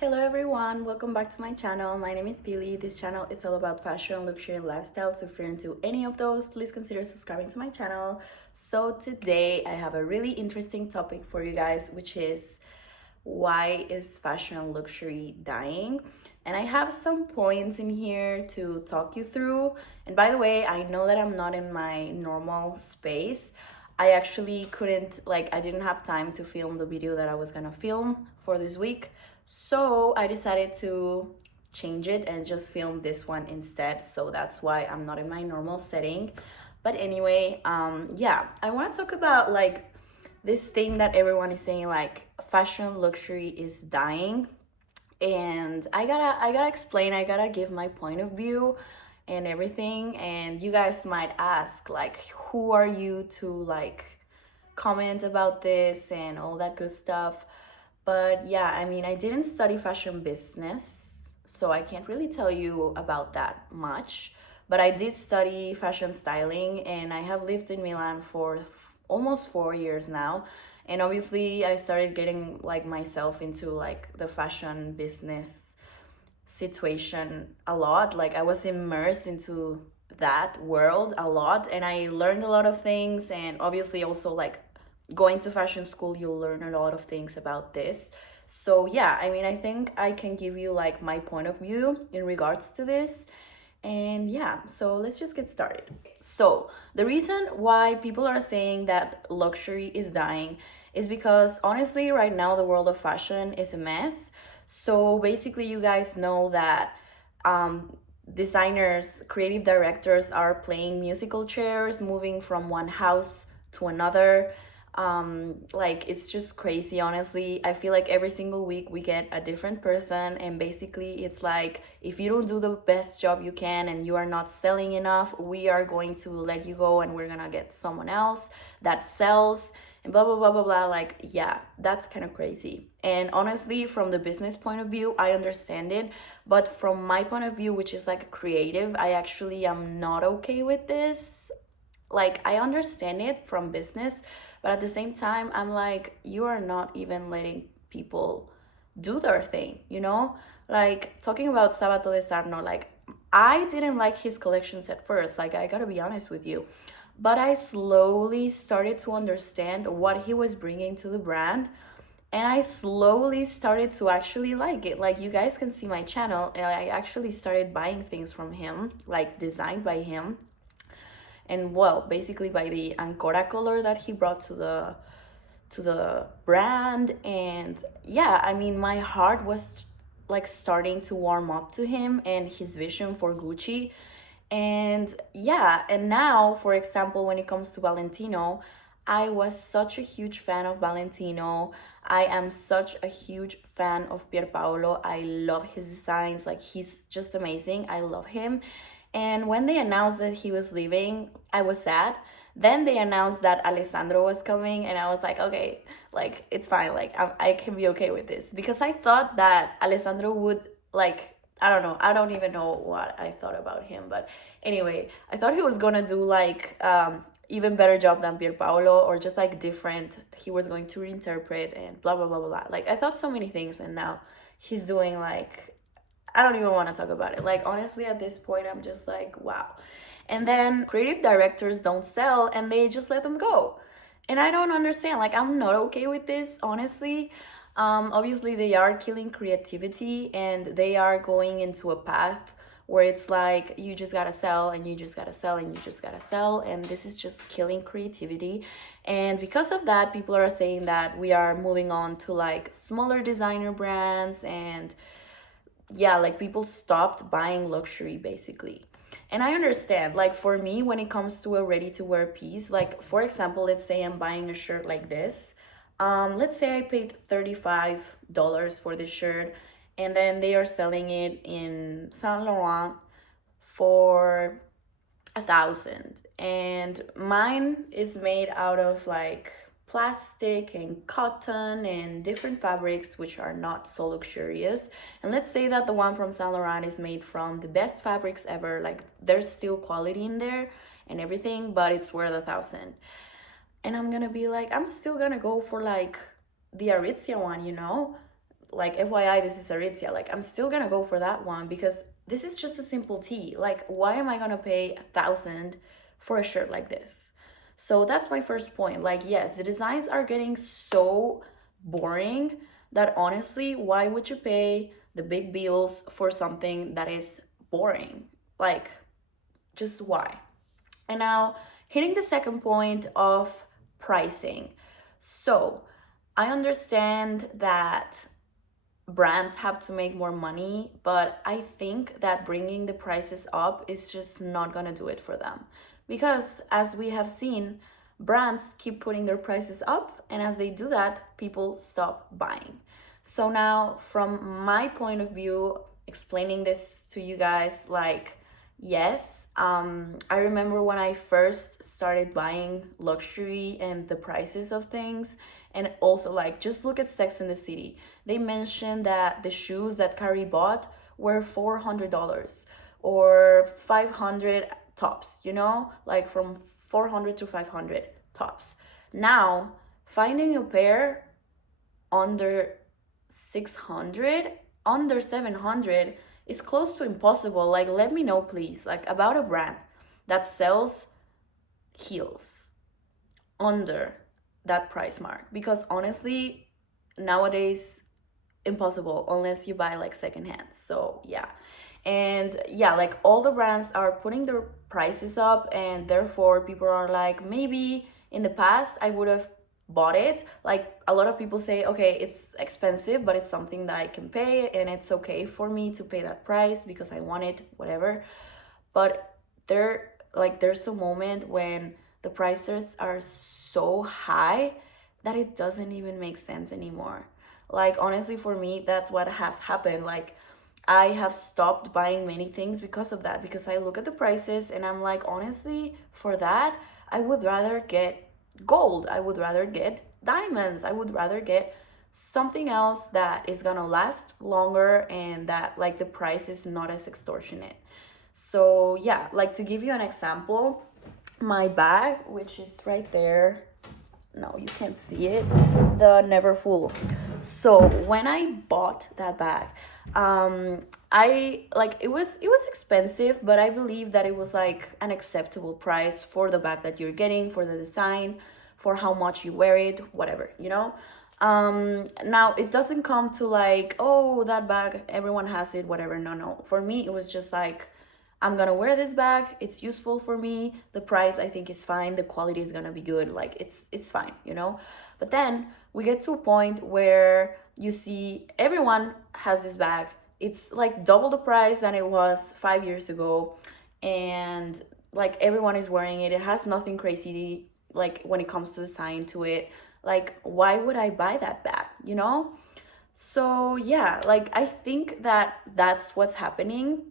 Hello everyone, welcome back to my channel. My name is Billy. This channel is all about fashion, luxury, and lifestyle. So if you're into any of those, please consider subscribing to my channel. So today I have a really interesting topic for you guys, which is why is fashion and luxury dying? And I have some points in here to talk you through. And by the way, I know that I'm not in my normal space. I actually couldn't, I didn't have time to film the video that I was gonna film for this week. So I decided to change it and just film this one instead. So that's why I'm not in my normal setting. But anyway, yeah, I want to talk about this thing that everyone is saying, like fashion luxury is dying. And I gotta explain, I gotta give my point of view and everything. And you guys might ask, like, who are you to comment about this and all that good stuff. But yeah, I mean, I didn't study fashion business, so I can't really tell you about that much. But I did study fashion styling, and I have lived in Milan for almost 4 years now. And obviously, I started getting myself into the fashion business situation a lot. Like, I was immersed into that world a lot, and I learned a lot of things. And obviously, also going to fashion school, you'll learn a lot of things about this. So yeah, I mean, I think I can give you my point of view in regards to this. And yeah, so let's just get started. So the reason why people are saying that luxury is dying is because honestly right now the world of fashion is a mess. So basically you guys know that designers, creative directors are playing musical chairs, moving from one house to another. It's just crazy, honestly. I feel like every single week we get a different person, and basically it's like, if you don't do the best job you can and you are not selling enough, we are going to let you go and we're gonna get someone else that sells, and blah blah blah blah blah. Like, yeah, that's kind of crazy. And honestly, from the business point of view, I understand it, but from my point of view, which is like a creative, I actually am not okay with this. Like, I understand it from business, but at the same time I'm like, you are not even letting people do their thing, you know? Like, talking about Sabato de Sarno, like, I didn't like his collections at first, like, I gotta be honest with you, but I slowly started to understand what he was bringing to the brand, and I slowly started to actually like it. Like, you guys can see my channel, and I actually started buying things from him, like designed by him, and well, basically by the Ancora color that he brought to the brand. And yeah, I mean, my heart was starting to warm up to him and his vision for Gucci. And yeah, and now, for example, when it comes to Valentino, I was such a huge fan of Valentino. I am such a huge fan of Pierpaolo. I love his designs. Like, he's just amazing. I love him. And when they announced that he was leaving, I was sad. Then they announced that Alessandro was coming, and I was like, okay, like, it's fine. Like, I can be okay with this, because I thought that Alessandro would, I don't know. I don't even know what I thought about him. But anyway, I thought he was gonna do even better job than Pierpaolo, or just different. He was going to reinterpret and blah blah blah blah blah. Like, I thought so many things, and now he's doing I don't even want to talk about it. Like, honestly, at this point, I'm just like, wow. And then creative directors don't sell and they just let them go. And I don't understand. Like, I'm not okay with this, honestly. Obviously, they are killing creativity, and they are going into a path where it's like, you just gotta sell and you just gotta sell and you just gotta sell. And this is just killing creativity. And because of that, people are saying that we are moving on to smaller designer brands. And yeah, like, people stopped buying luxury basically. And I understand, like, for me, when it comes to a ready to wear piece, like, for example, let's say I'm buying a shirt like this. Let's say I paid $35 for this shirt, and then they are selling it in Saint Laurent for 1,000, and mine is made out of plastic and cotton and different fabrics which are not so luxurious. And let's say that the one from Saint Laurent is made from the best fabrics ever, like, there's still quality in there and everything, but it's worth 1,000. And I'm gonna be like, I'm still gonna go for the Aritzia one, you know? like FYI, this is Aritzia. Like I'm still gonna go for that one because this is just a simple tee. Like why am I gonna pay 1,000 for a shirt like this? So that's my first point. Like yes, the designs are getting so boring that honestly, why would you pay the big bills for something that is boring? Like just why? And now hitting the second point of pricing. So I understand that brands have to make more money, but I think that bringing the prices up is just not going to do it for them. Because as we have seen, brands keep putting their prices up, and as they do that, people stop buying. So now, from my point of view, explaining this to you guys, like, yes, I remember when I first started buying luxury and the prices of things, and also like just look at Sex in the City. They mentioned that the shoes that Carrie bought were $400 or 500 tops, you know, like from 400 to 500 tops. Now, finding a pair under 600, under 700 is close to impossible. Like, let me know, please, like about a brand that sells heels under that price mark, because honestly, nowadays, impossible unless you buy like secondhand. So yeah, and yeah, like all the brands are putting their prices up, and therefore people are like, maybe in the past I would have bought it. Like a lot of people say, okay, it's expensive, but it's something that I can pay, and it's okay for me to pay that price because I want it, whatever. But there's a moment when the prices are so high that it doesn't even make sense anymore. Like honestly, for me, that's what has happened. Like I have stopped buying many things because of that, because I look at the prices and I'm like, honestly, for that I would rather get gold, I would rather get diamonds, I would rather get something else that is gonna last longer and that like the price is not as extortionate. So yeah, like to give you an example, my bag, which is right there, no, you can't see it, the Never Full. So when I bought that bag, I like it was expensive, but I believe that it was like an acceptable price for the bag that you're getting, for the design, for how much you wear it, whatever, you know. Now it doesn't come to like, oh, that bag, everyone has it, whatever. No, no. For me, it was just like, I'm gonna wear this bag, it's useful for me, the price I think is fine, the quality is gonna be good, like it's fine, you know. But then we get to a point where you see everyone has this bag, it's like double the price than it was 5 years ago, and like everyone is wearing it, it has nothing crazy like when it comes to the design to it. Like why would I buy that bag, you know? So yeah, like I think that that's what's happening.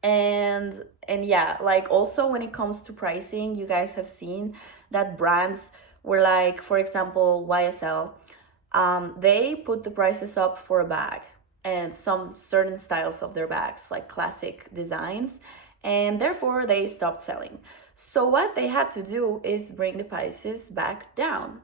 And yeah, like also when it comes to pricing, you guys have seen that brands were like, for example, YSL, they put the prices up for a bag and some certain styles of their bags, like classic designs, and therefore they stopped selling. So what they had to do is bring the prices back down,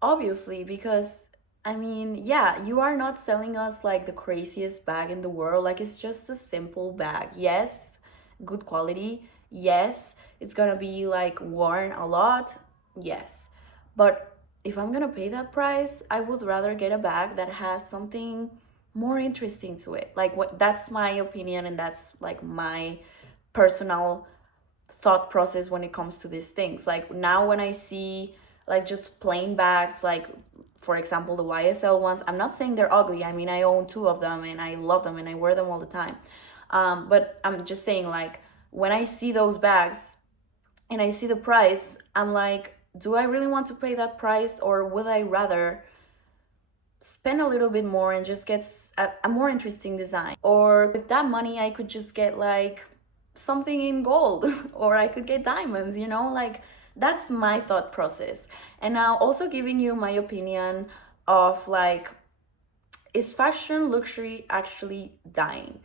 obviously, because I mean, yeah, you are not selling us like the craziest bag in the world. Like it's just a simple bag. Yes, good quality. Yes, it's gonna be like worn a lot. Yes. But if I'm gonna pay that price, I would rather get a bag that has something more interesting to it. Like what that's my opinion, and that's like my personal thought process when it comes to these things. Like now when I see like just plain bags, like for example the YSL ones, I'm not saying they're ugly. I mean, I own two of them and I love them and I wear them all the time. But I'm just saying, like when I see those bags and I see the price, I'm like, do I really want to pay that price, or would I rather spend a little bit more and just get a more interesting design? Or with that money, I could just get like something in gold or I could get diamonds, you know? Like that's my thought process. And now also giving you my opinion of like, is fashion luxury actually dying?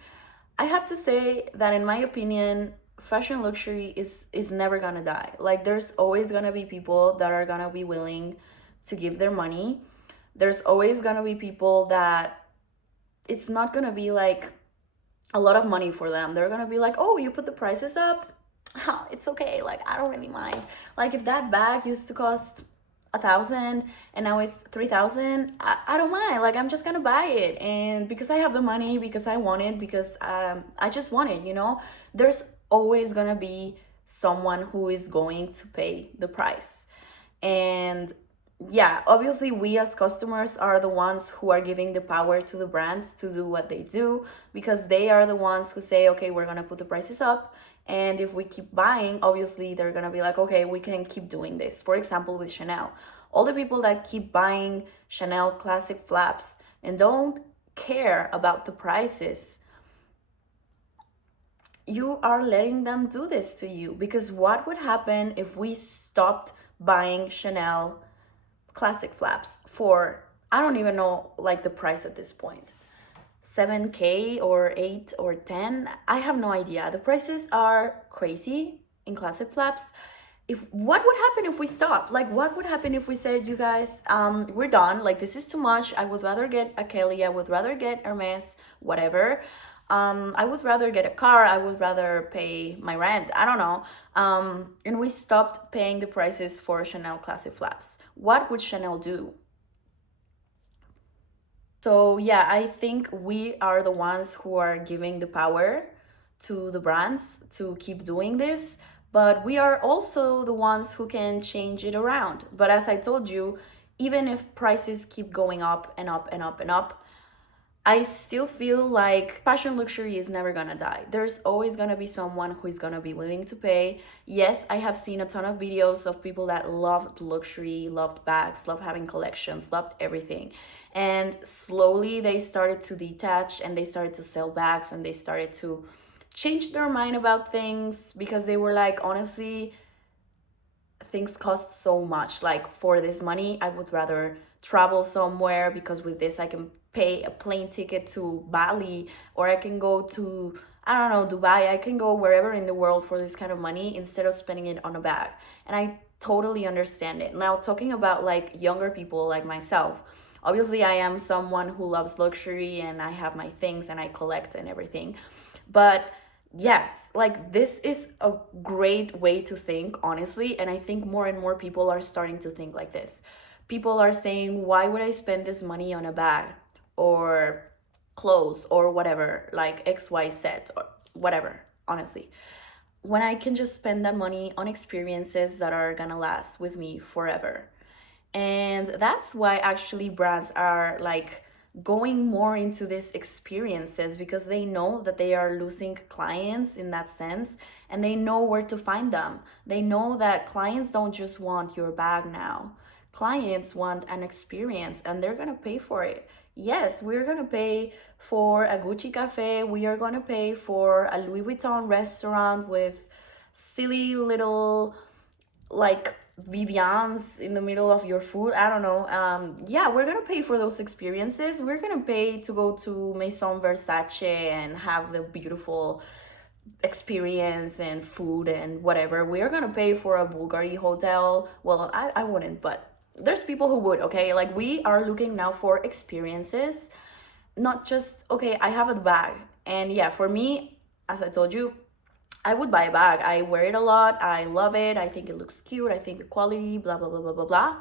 I have to say that in my opinion, fashion luxury is never gonna die. Like there's always gonna be people that are gonna be willing to give their money. There's always gonna be people that it's not gonna be like a lot of money for them. They're gonna be like, oh, you put the prices up, it's okay, like I don't really mind. Like if that bag used to cost 1,000 and now it's 3,000, I don't mind. Like I'm just gonna buy it, and because I have the money, because I want it, because I just want it, you know. There's always gonna be someone who is going to pay the price. And yeah, obviously we as customers are the ones who are giving the power to the brands to do what they do, because they are the ones who say, okay, we're gonna put the prices up. And if we keep buying, obviously they're gonna be like, okay, we can keep doing this. For example, with Chanel, all the people that keep buying Chanel classic flaps and don't care about the prices, you are letting them do this to you. Because what would happen if we stopped buying Chanel classic flaps for, I don't even know like the price at this point, 7K or 8 or 10? I have no idea. The prices are crazy in classic flaps. If what would happen if we stopped? Like what would happen if we said, you guys, we're done, like this is too much, I would rather get a Kelly, I would rather get Hermes, whatever. I would rather get a car, I would rather pay my rent, I don't know. And we stopped paying the prices for Chanel classic flaps. What would Chanel do? So yeah, I think we are the ones who are giving the power to the brands to keep doing this, but we are also the ones who can change it around. But as I told you, even if prices keep going up and up and up and up, I still feel like fashion luxury is never gonna die. There's always gonna be someone who is gonna be willing to pay. Yes, I have seen a ton of videos of people that loved luxury, loved bags, loved having collections, loved everything. And slowly they started to detach and they started to sell bags and they started to change their mind about things, because they were like, honestly, things cost so much. Like for this money, I would rather travel somewhere, because with this I can pay a plane ticket to Bali, or I can go to, I don't know, Dubai. I can go wherever in the world for this kind of money instead of spending it on a bag. And I totally understand it. Now, talking about like younger people like myself, obviously I am someone who loves luxury and I have my things and I collect and everything. But yes, like this is a great way to think, honestly. And I think more and more people are starting to think like this. People are saying, why would I spend this money on a bag or clothes or whatever, like XYZ or whatever, honestly, when I can just spend that money on experiences that are gonna last with me forever. And that's why actually brands are like going more into these experiences, because they know that they are losing clients in that sense, and they know where to find them. They know that clients don't just want your bag now. Clients want an experience and they're going to pay for it. Yes, we're going to pay for a Gucci cafe, we are going to pay for a Louis Vuitton restaurant with silly little like Vivians in the middle of your food. I don't know. Yeah, we're gonna pay for those experiences. We're gonna pay to go to Maison Versace and have the beautiful experience and food and whatever. We're gonna pay for a Bulgari hotel. Well, I wouldn't, but there's people who would, okay? Like we are looking now for experiences, not just, okay, I have a bag. And yeah, for me, as I told you, I would buy a bag. I wear it a lot. I love it. I think it looks cute. I think the quality, blah, blah, blah, blah, blah, blah.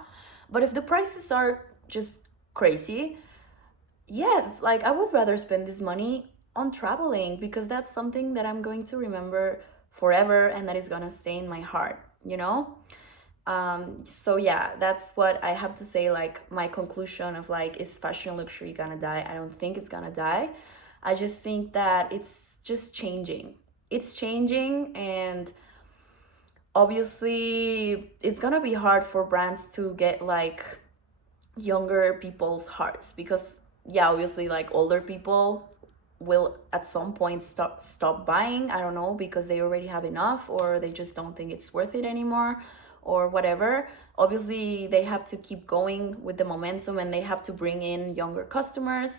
But if the prices are just crazy, yes, like I would rather spend this money on traveling, because that's something that I'm going to remember forever and that is going to stay in my heart, you know? So yeah, that's what I have to say. Like my conclusion of like, is fashion luxury gonna die? I don't think it's gonna die. I just think that it's just changing. It's changing, and obviously it's gonna be hard for brands to get like younger people's hearts, because yeah, obviously like older people will at some point stop buying, I don't know, because they already have enough, or they just don't think it's worth it anymore, or whatever. Obviously they have to keep going with the momentum and they have to bring in younger customers,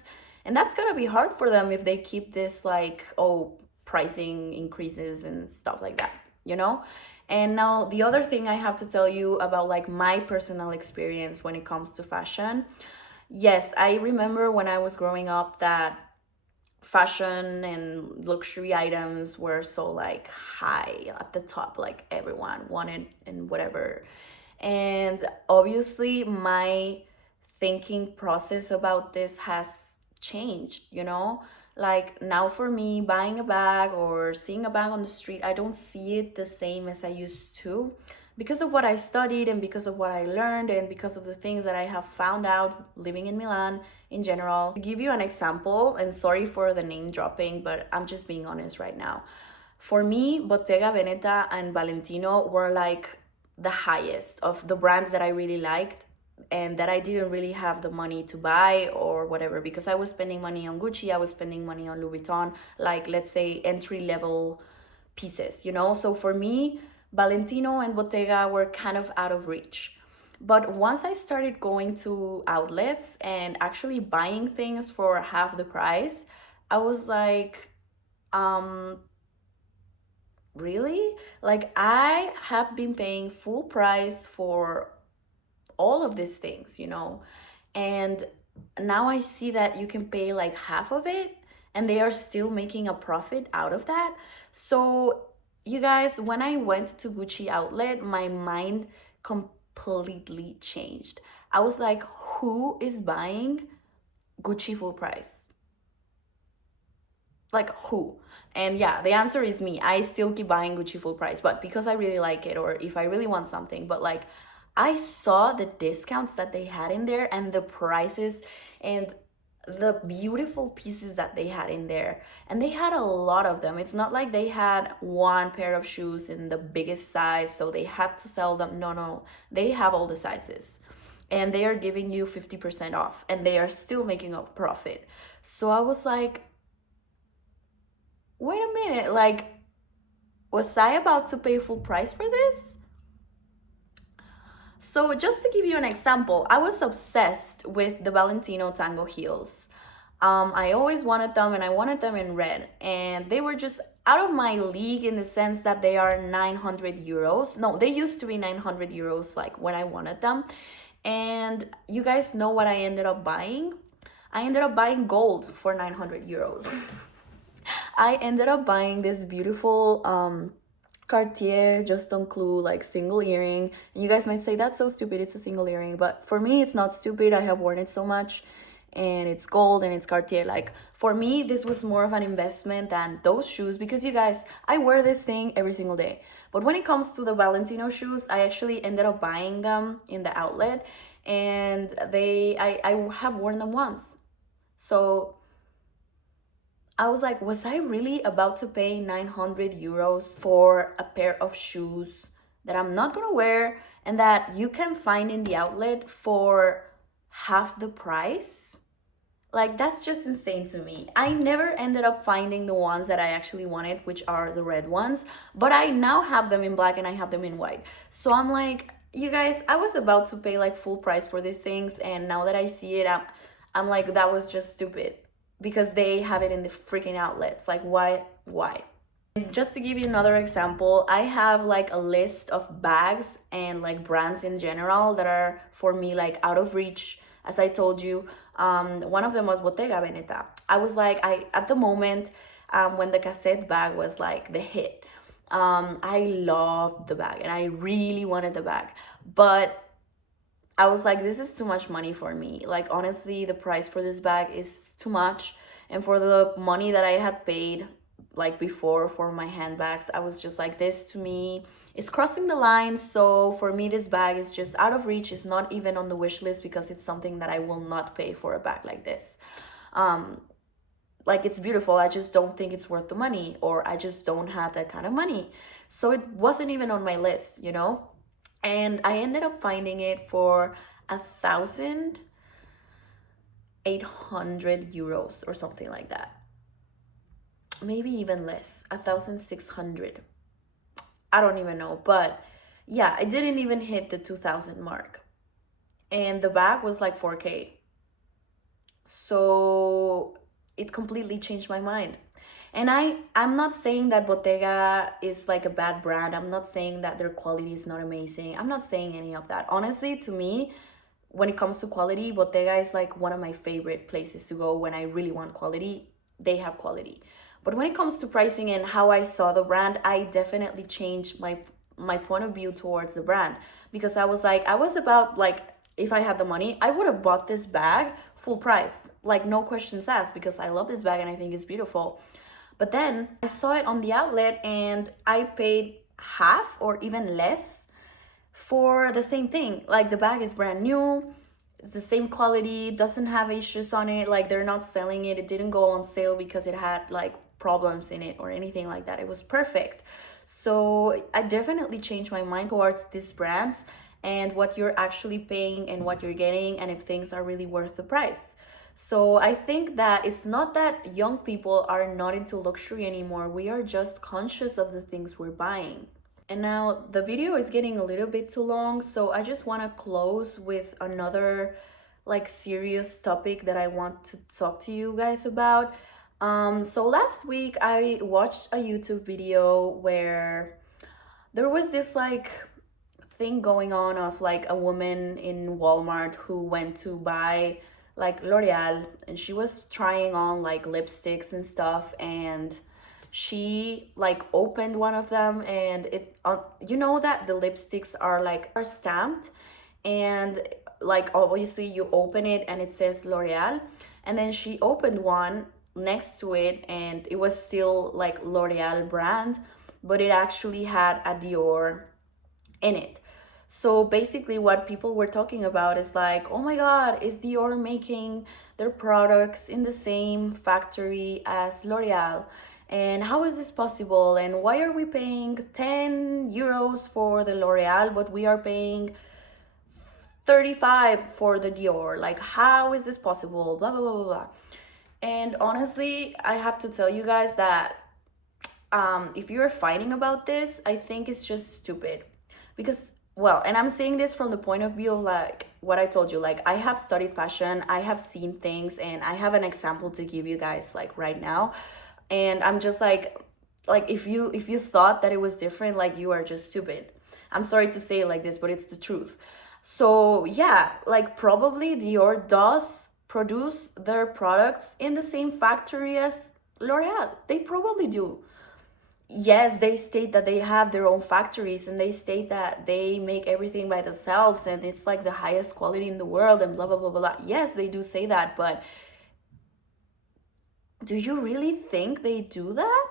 and that's gonna be hard for them if they keep this like, oh, pricing increases and stuff like that, you know. And now the other thing I have to tell you about like my personal experience when it comes to fashion. Yes, I remember when I was growing up that fashion and luxury items were so like high at the top, like everyone wanted and whatever. And obviously my thinking process about this has changed, you know? Like now for me, buying a bag or seeing a bag on the street, I don't see it the same as I used to, because of what I studied and because of what I learned and because of the things that I have found out living in Milan in general. To give you an example, and sorry for the name dropping, but I'm just being honest right now. For me, Bottega Veneta and Valentino were like the highest of the brands that I really liked and that I didn't really have the money to buy or whatever, because I was spending money on Gucci, I was spending money on Louis Vuitton, like let's say entry level pieces, you know? So for me, Valentino and Bottega were kind of out of reach. But once I started going to outlets and actually buying things for half the price, I was like, um, really? Like, I have been paying full price for all of these things, you know? And now I see that you can pay like half of it and they are still making a profit out of that. So, you guys, when I went to Gucci outlet, my mind completely changed. I was like, who is buying Gucci full price? Like who? And yeah, the answer is me. I still keep buying Gucci full price, but because I really like it or if I really want something. But like I saw the discounts that they had in there and the prices and the beautiful pieces that they had in there, and they had a lot of them. It's not like they had one pair of shoes in the biggest size so they had to sell them. No, no, they have all the sizes and they are giving you 50% off and they are still making a profit. So I was like, wait a minute, like, was I about to pay full price for this? So, just to give you an example, I was obsessed with the Valentino Tango heels. I always wanted them and I wanted them in red, and they were just out of my league in the sense that they are 900 euros. No, they used to be 900 euros like when I wanted them. And you guys know what I ended up buying? I ended up buying gold for 900 euros. I ended up buying this beautiful Cartier just on clue like single earring. And you guys might say that's so stupid, it's a single earring, but for me it's not stupid. I have worn it so much and it's gold and it's Cartier. Like for me this was more of an investment than those shoes, because you guys, I wear this thing every single day. But when it comes to the Valentino shoes, I actually ended up buying them in the outlet, and I have worn them once. So I was like, was I really about to pay 900 euros for a pair of shoes that I'm not gonna wear and that you can find in the outlet for half the price? Like, that's just insane to me. I never ended up finding the ones that I actually wanted, which are the red ones, but I now have them in black and I have them in white. So I'm like, you guys, I was about to pay like full price for these things, and now that I see it, I'm like, that was just stupid, because they have it in the freaking outlets. Like, why? Just to give you another example, I have like a list of bags and like brands in general that are for me like out of reach. As I told you, one of them was Bottega Veneta. I was like, I at the moment, when the cassette bag was like the hit, I loved the bag and I really wanted the bag, but I was like, this is too much money for me. Like, honestly, the price for this bag is too much. And for the money that I had paid, like before, for my handbags, I was just like, this to me is crossing the line. So for me, this bag is just out of reach. It's not even on the wish list because it's something that I will not pay for a bag like this. Like, it's beautiful. I just don't think it's worth the money, or I just don't have that kind of money. So it wasn't even on my list, you know? And I ended up finding it for 1,800 euros or something like that. Maybe even less, 1,600. I don't even know, but yeah, I didn't even hit the 2,000 mark. And the bag was like 4K. So it completely changed my mind. And I'm not saying that Bottega is like a bad brand. I'm not saying that their quality is not amazing. I'm not saying any of that. Honestly, to me, when it comes to quality, Bottega is like one of my favorite places to go when I really want quality. they have quality. But when it comes to pricing and how I saw the brand, I definitely changed my point of view towards the brand, because I was like, I was about like, if I had the money, I would have bought this bag full price, like no questions asked, because I love this bag and I think it's beautiful. But then I saw it on the outlet and I paid half or even less for the same thing. Like the bag is brand new, it's the same quality, doesn't have issues on it. Like they're not selling it. It didn't go on sale because it had like problems in it or anything like that. It was perfect. So I definitely changed my mind towards these brands and what you're actually paying and what you're getting, and if things are really worth the price. So I think that it's not that young people are not into luxury anymore. We are just conscious of the things we're buying. And now the video is getting a little bit too long, so I just want to close with another like serious topic that I want to talk to you guys about. So last week I watched a YouTube video where there was this like thing going on of like a woman in Walmart who went to buy like L'Oreal, and she was trying on like lipsticks and stuff, and she like opened one of them, and it you know that the lipsticks are like are stamped, and like obviously you open it and it says L'Oreal, and then she opened one next to it and it was still like L'Oreal brand, but it actually had a Dior in it. So basically, what people were talking about is like, oh my God, is Dior making their products in the same factory as L'Oreal? And how is this possible? And why are we paying 10 euros for the L'Oreal, but we are paying 35 for the Dior? Like, how is this possible? Blah, blah, blah, blah, blah. And honestly, I have to tell you guys that if you're fighting about this, I think it's just stupid. Because, well, and I'm saying this from the point of view of like what I told you, like I have studied fashion, I have seen things, and I have an example to give you guys like right now. And I'm just like if you thought that it was different, like you are just stupid. I'm sorry to say it like this, but it's the truth. So yeah, like probably Dior does produce their products in the same factory as L'Oreal. They probably do. Yes, they state that they have their own factories and they state that they make everything by themselves and it's like the highest quality in the world and blah blah blah blah. Yes, they do say that, but do you really think they do that?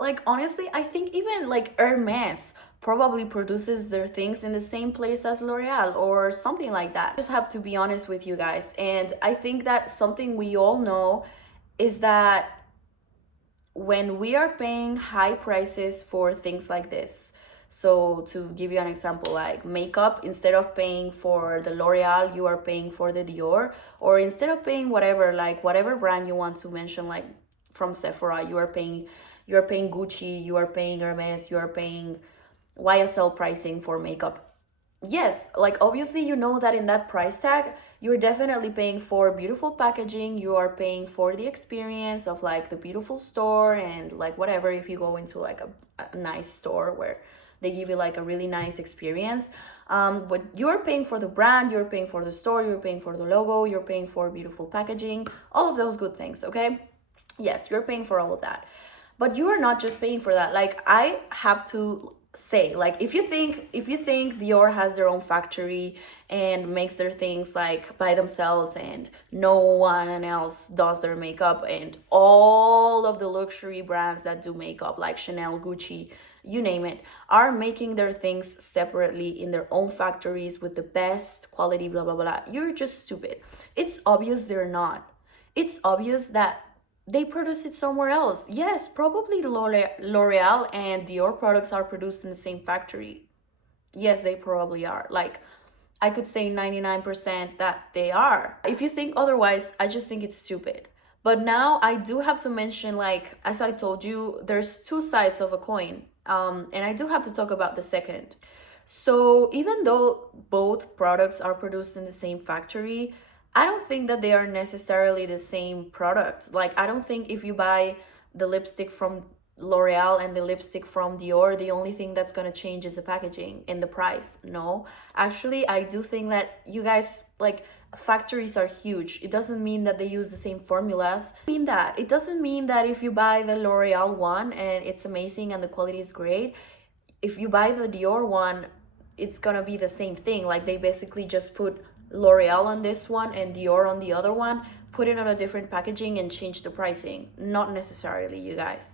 Like honestly, I think even like Hermes probably produces their things in the same place as L'Oreal or something like that. I just have to be honest with you guys, and I think that something we all know is that when we are paying high prices for things like this, so to give you an example, like makeup, instead of paying for the L'Oreal, you are paying for the Dior, or instead of paying whatever, like whatever brand you want to mention, like from Sephora, you are paying Gucci, you are paying Hermes, you are paying YSL pricing for makeup. Yes, like obviously you know that in that price tag, you're definitely paying for beautiful packaging, you are paying for the experience of like the beautiful store and like whatever, if you go into like a nice store where they give you like a really nice experience. But you're paying for the brand, you're paying for the store, you're paying for the logo, you're paying for beautiful packaging, all of those good things, okay? Yes, you're paying for all of that. But you are not just paying for that. Like I have to say, like if you think Dior has their own factory and makes their things like by themselves and no one else does their makeup, and all of the luxury brands that do makeup like Chanel, Gucci, you name it, are making their things separately in their own factories with the best quality, blah blah blah, you're just stupid. It's obvious they're not. It's obvious that they produce it somewhere else. Yes, probably L'Oreal and Dior products are produced in the same factory. Yes, they probably are. Like, I could say 99% that they are. If you think otherwise, I just think it's stupid. But now I do have to mention, like, as I told you, there's two sides of a coin. And I do have to talk about the second. So even though both products are produced in the same factory, I don't think that they are necessarily the same product. Like, I don't think if you buy the lipstick from L'Oreal and the lipstick from Dior, the only thing that's gonna change is the packaging and the price. No, actually, I do think that you guys, like, factories are huge. It doesn't mean that they use the same formulas. It doesn't mean that if you buy the L'Oreal one and it's amazing and the quality is great, if you buy the Dior one, it's gonna be the same thing. Like they basically just put L'Oreal on this one and Dior on the other one, put it on a different packaging and change the pricing. Not necessarily, you guys.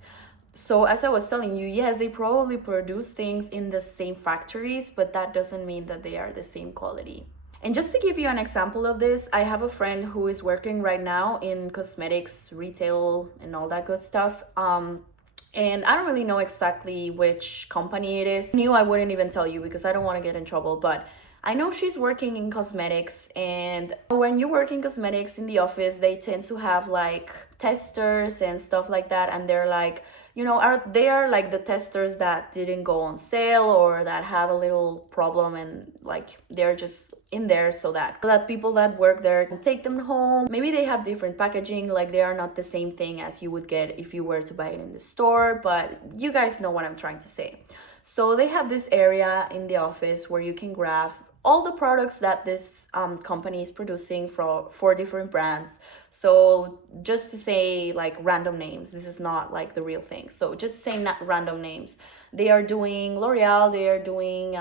So as I was telling you, yes, they probably produce things in the same factories, but that doesn't mean that they are the same quality. And just to give you an example of this, I have a friend who is working right now in cosmetics, retail, and all that good stuff. And I don't really know exactly which company it is. If I knew, I wouldn't even tell you because I don't want to get in trouble, but I know she's working in cosmetics. And when you work in cosmetics in the office, they tend to have like testers and stuff like that, and they're like, they are like the testers that didn't go on sale or that have a little problem, and like they're just in there so that people that work there can take them home. Maybe they have different packaging, like they are not the same thing as you would get if you were to buy it in the store, but you guys know what I'm trying to say. So they have this area in the office where you can grab all the products that this company is producing for different brands. So just to say like random names, this is not like the real thing. So just saying not random names. They are doing L'Oreal, they are doing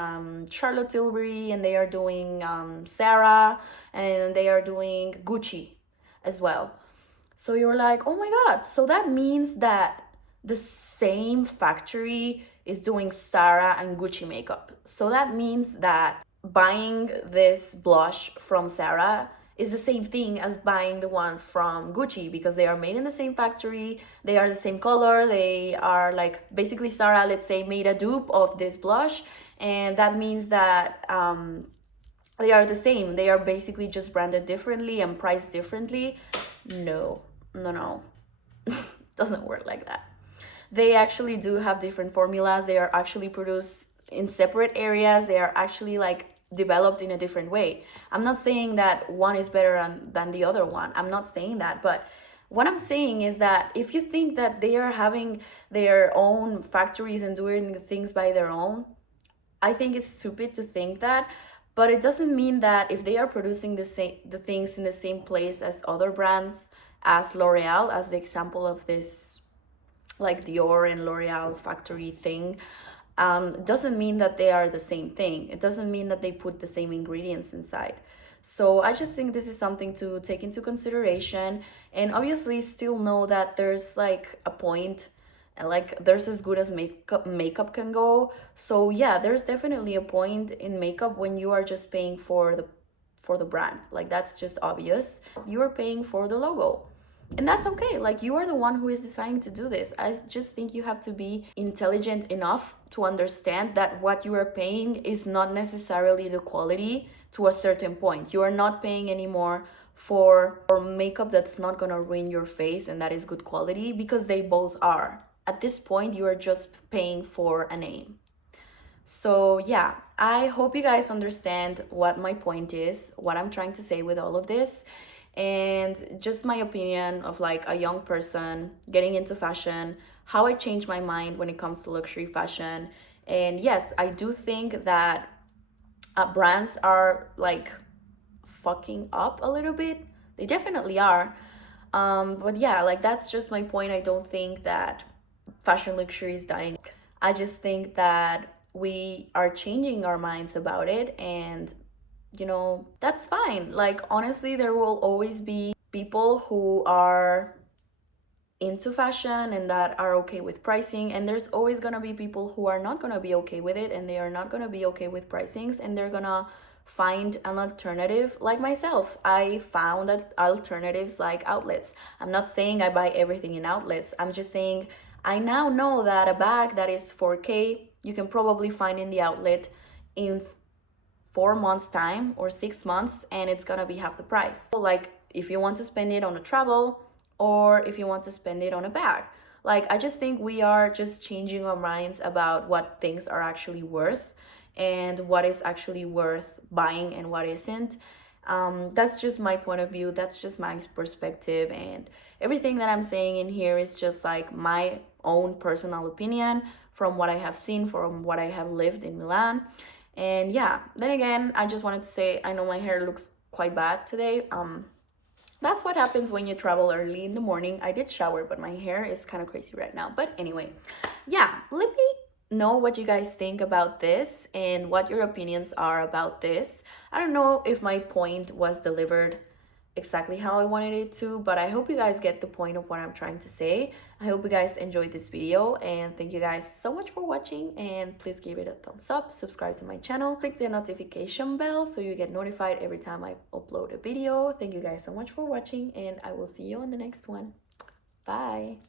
Charlotte Tilbury, and they are doing Sarah, and they are doing Gucci as well. So you're like, oh my God. So that means that the same factory is doing Sarah and Gucci makeup. So that means that buying this blush from Sarah is the same thing as buying the one from Gucci, because they are made in the same factory, they are the same color, they are like basically Sarah, let's say, made a dupe of this blush, and that means that they are the same. They are basically just branded differently and priced differently. No. Doesn't work like that. They actually do have different formulas. They are actually produced in separate areas. They are actually like developed in a different way. I'm not saying that one is better than the other one. I'm not saying that, but what I'm saying is that if you think that they are having their own factories and doing things by their own, I think it's stupid to think that. But it doesn't mean that if they are producing the things in the same place as other brands, as L'Oreal, as the example of this like Dior and L'Oreal factory thing, doesn't mean that they are the same thing. It doesn't mean that they put the same ingredients inside. So I just think this is something to take into consideration, and obviously still know that there's like a point, and like there's as good as makeup can go. So yeah, there's definitely a point in makeup when you are just paying for the brand. Like that's just obvious. You are paying for the logo. And that's okay. Like you are the one who is deciding to do this. I just think you have to be intelligent enough to understand that what you are paying is not necessarily the quality to a certain point. You are not paying anymore for makeup that's not gonna ruin your face and that is good quality, because they both are. At this point, you are just paying for a name. So yeah, I hope you guys understand what my point is, what I'm trying to say with all of this, and just my opinion of like a young person getting into fashion, how I changed my mind when it comes to luxury fashion. And yes, I do think that brands are like fucking up a little bit. They definitely are. But yeah, like that's just my point. I don't think that fashion luxury is dying. I just think that we are changing our minds about it, and that's fine. Like honestly, there will always be people who are into fashion and that are okay with pricing, and there's always gonna be people who are not gonna be okay with it, and they are not gonna be okay with pricings, and they're gonna find an alternative. Like myself, I found alternatives like outlets. I'm not saying I buy everything in outlets. I'm just saying I now know that a bag that is 4K you can probably find in the outlet in 4 months time or 6 months, and it's gonna be half the price. So like if you want to spend it on a travel, or if you want to spend it on a bag, like I just think we are just changing our minds about what things are actually worth and what is actually worth buying and what isn't. That's just my point of view, that's just my perspective, and everything that I'm saying in here is just like my own personal opinion from what I have seen, from what I have lived in Milan. And yeah, then again, I just wanted to say, I know my hair looks quite bad today. That's what happens when you travel early in the morning. I did shower, but my hair is kind of crazy right now. But anyway, yeah, let me know what you guys think about this and what your opinions are about this. I don't know if my point was delivered exactly how I wanted it to, but I hope you guys get the point of what I'm trying to say. I hope you guys enjoyed this video, and thank you guys so much for watching, and please give it a thumbs up, subscribe to my channel, click the notification bell so you get notified every time I upload a video. Thank you guys so much for watching, and I will see you on the next one. Bye.